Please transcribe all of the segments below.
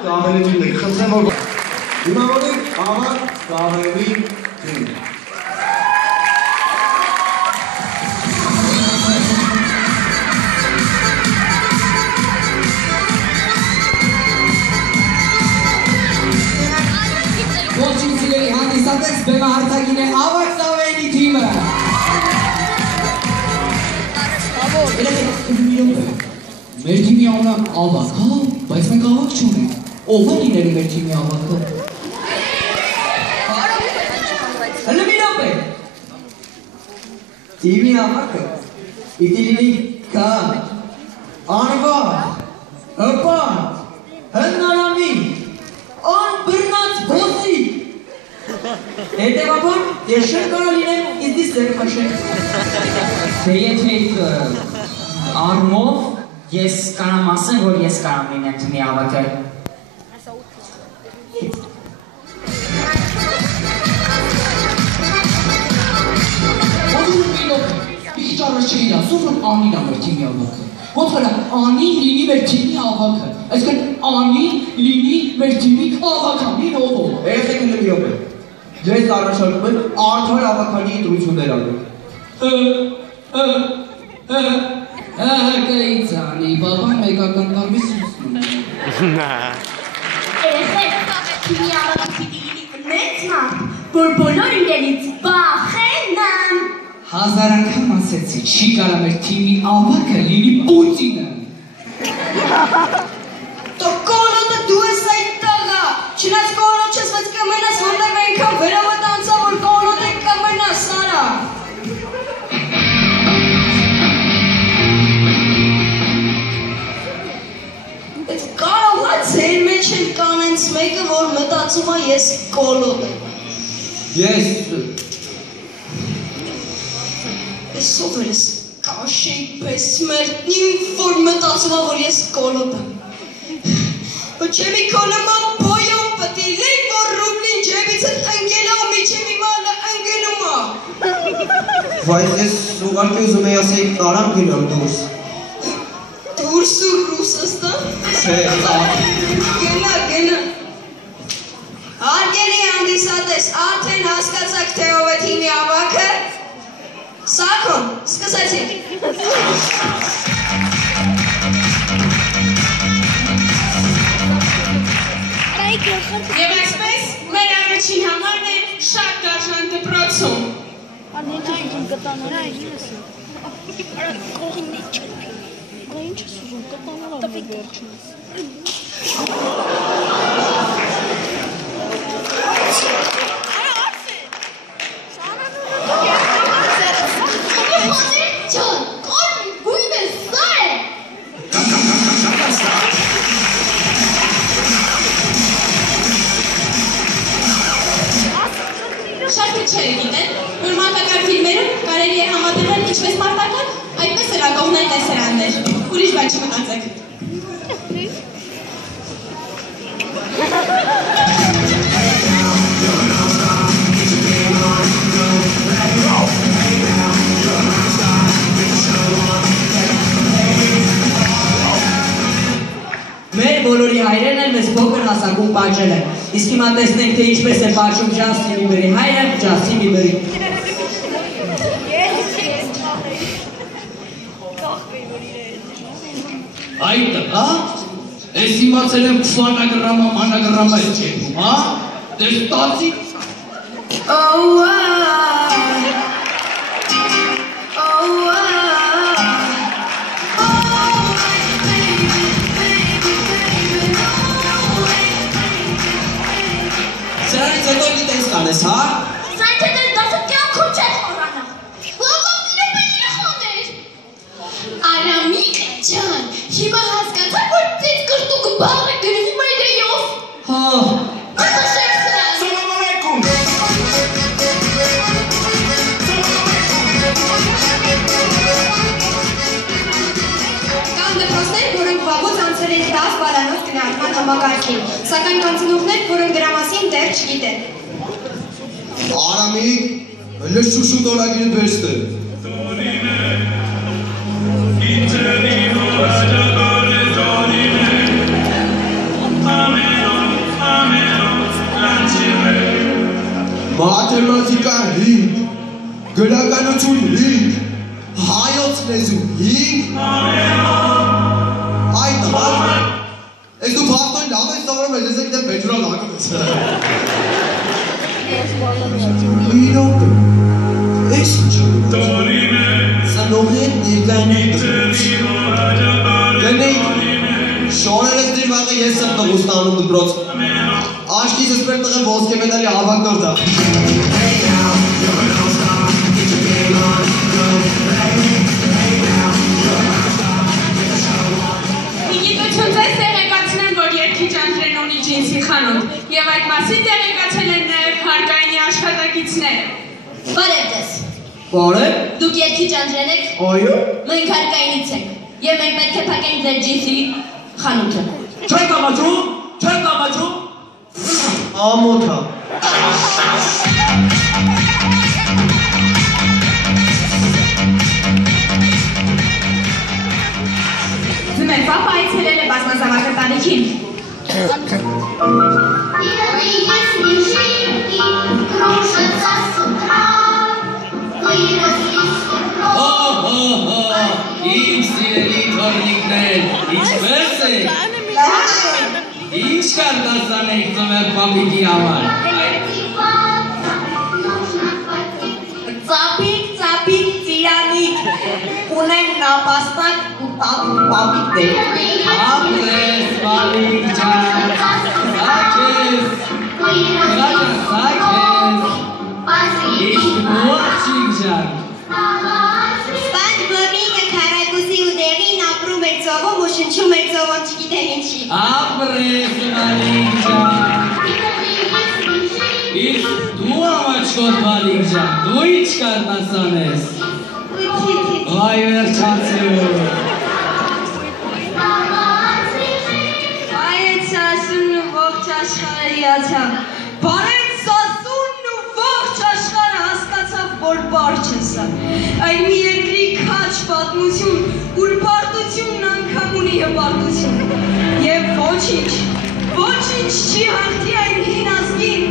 Կավելի ջինեք, խնդրեմ որ դիմավորեք ավակ կավելի ջինեք Ողջույն սիրելի հանդիսատես բեմահարցակին է ավակ կավելի թիմը Մեր թիմի անունը ավակ, հա, բայց մենք ավակ չունենք Ով է լինելու մեր թիմի ավակը։ Հələ մի րոպե։ Թիմի ավակը պիտի լինի կան, անվար, հպանտ, հնարամին, անբռնած բոսի։ Հետևաբար ես շեմ կարող լինեմ իզդիս ձեր խաշել։ Թե եթե առումով ես կանամ ասեմ, որ ես կարամ լինեմ թիմի ավակը։ Առաջ չէի ասում, որ Անին է մեր թիմի ավակը։ Ոնց որ Անին լինի մեր թիմի ավակը։ Այսինքն Անին լինի մեր թիմի ավականին ով։ Երեխեք մի րոպե։ Ձեզ առաջարկում եմ արդար ավականի ընտրություններ անել։ Կայցանի, բաբան մեկական տարվի սուսնում։ Երեխեք, թիմի ավակը պիտի լինի մեծ մարդ, որ բոլոր իրենից վախենան։ Հազար անգամ ասեցի, չի կարա մեր թիմի ավակը լինի Պուտինը։ Տո կողնոտը դու ես այդ տաղա, չնած կողնոտ չես, բայց կմենաս հանդեպ ենքան վերավատ անցա, որ կողնոտ եք կմենաս, Սարա։ Բայց կարողա ձեր մեջ են կանենց մեկը, որ մտածում է ես կոլոտ եմ։ Ես Ով էր ես կաշեի պես մերտնին, որ մտածում որ ես կոլոտ եմ։ Ոչ մի կոլոմա բոյում պտի լին, որ ռուբլին ջեբից են ընգելավ միջև իմալը ընգնում է։ Բայց ես ուղարկի ուզում էի ասեի կարամ գնամ դուրս։ Դուրս ու Ռուսաստան։ Չէ, Գնա։ Հարգելի հանդիսատես, արդեն հասկացաք թե ով է թիմի ավակը։ Սակոն, սկսեցինք։ Եվ այսպես, մեր առաջին համարն է շատ դաժան դպրոցում։ Շարքը չերը գիտեն, որ մարտական ֆիլմերում կարելի է համադրվել ինչպես մարտական, այդպես էլ ակողներ տեսարաններ, ուրիշ բան չմտածեք։ Մեր բոլորի հայրերն էլ մեզ փոքր հասակում պատժել են, իսկ հիմա տեսնենք թե ինչպես է պատժում Ջասթին Բիբերի հայրը Ջասթին Բիբերի։ Այդ տղա, ես իմացել եմ քվանագրամա, մանագրամա է չեպում, հա? Դες տացի։ Սրանից հետո գիտես կանես, հա? Սան թե դեր դասը կյանքում չես խորանա։ Ողով իրոպելի խոներ։ Արամիկ ջան, հիմա հասկացա, որ ձեզ կրտուկը բաղը գրվում է իրեյով։ Հա։ Ատաշեք սրան։ Սալամ ալեյքում։ Կան դպրոցներ, որոնք վաղուց անցել են 10 բալանոց գնահատման համակարգին, սակայն կան ծնողներ, որոնք դրա մասին դեռ չգիտեն։ Արամիկ, հլը շուշու դոլագիրը բեստ է։ Amen. Մաթեմատիկա 5, գրականություն 5, հայոց լեզու 5, այդ հարկ, ես դու փաստորեն լավ ես սովորում ես եք դեմ բեջուրալ ակում ես։ Իրոք, ես ինչ սանողի հետ ներկայանում գնեիք, շորեր ես դրի վաղը ես եմ տղուստանում դպրոց, աշկիս ես պեր տղեմ ոսկե մեդալի ավակնոր դա։ Իգիտություն ձեզ տեղեկացնեմ, որ երկի ճանտրեն ունի ջինսի խանութ և այդ մասին տեղեկացել են նաև հարկայինի աշխատակիցները։ Բարև ձեզ։ Բարև։ Դուք երկի ճանտրեն եք։ Այո։ Մենք հարկայինից ենք և մենք պետք է փակենք ձեր ջինսի խանութը։ Չեք ամաչում, չեք ամաչում։ Ամոթա։ Ձմեր պապը այցելել է բազմազավակը տարիքին։ Իմ սիրելի թորնիկներ, ինչպես եք։ Ինչ կարտասանեք ձմեր պապիկի համար։ Ծապիկ ծիրանիկ, ունեմ նապաստակ ու պապիկներ։ Ապրես, պապիկ ջան, սաքես, իսկ ողջիկ ջան։ Սպանջ բլոմինգը քարակուսի ու դեղին ապրում էր ծովում ու շնչում էր ծովում չգիտեմ ինչի։ Ապրես, մալիկ ջան։ Իսկ դու ամաչկոտ մալիկ ջան, դու ինչ կարտասան ես։ Այ վերջացրու։ Այդ սասունն ու ողջ աշխարհը իացավ։ Բարև սասունն ու ողջ աշխարհը հասկացավ, որ բարդ չսա։ Այն մի երկրի քաջ պատմություն, ուր բարդությունն անգամ ունի հպարտություն։ Եվ ոչինչ չի հաղթի այն հին ազգին,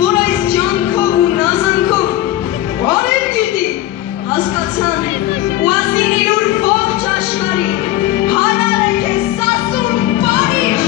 որ այս ջանքով ու նազանքով բարև գիտի, հասկացան ու ասինին ուր ողջ աշխարհի հանար է քեզ սասուն Փարիզ,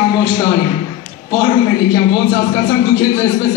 Ամբողջ տարի։ Պարոն Մելիքյան, ոնց հասկացանք դուք հենց այսպես